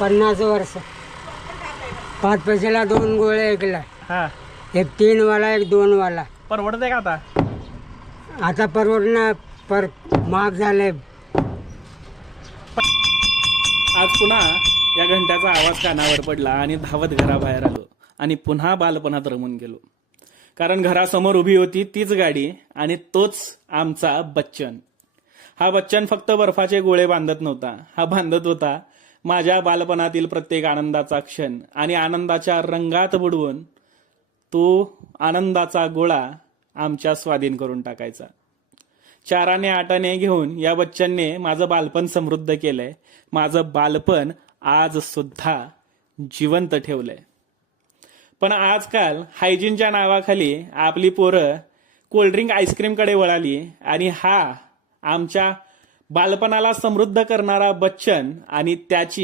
50 वर्ष 5 पैशाला 2 गोळे ऐकला, हा, एक 3 वाला एक 2 वाला. परवडत आहे का आता? आता परवडणं पर महाग झाले. आज पुन्हा या घंट्याचा आवाज कानावर पडला आणि धावत घराबाहेर आलो आणि पुन्हा बालपणात रमून गेलो. कारण घरासमोर उभी होती तीच गाडी आणि तोच आमचा बच्चन. हा बच्चन फक्त बर्फाचे गोळे बांधत नव्हता, हा बांधत होता माझ्या बालपणातील प्रत्येक आनंदाचा क्षण. आणि आनंदाच्या रंगात बुडवून तो आनंदाचा गोळा आमच्या स्वाधीन करून टाकायचा. 4 आने 8 आने घेऊन या बच्चनने माझं बालपण समृद्ध केलंय. माझं बालपण आज सुद्धा जिवंत ठेवलंय. पण आजकाल हायजीनच्या नावाखाली आपली पोरं कोल्ड्रिंक आईस्क्रीमकडे वळाली आणि हा आमच्या बालपणाला समृद्ध करणारा बच्चन आणि त्याची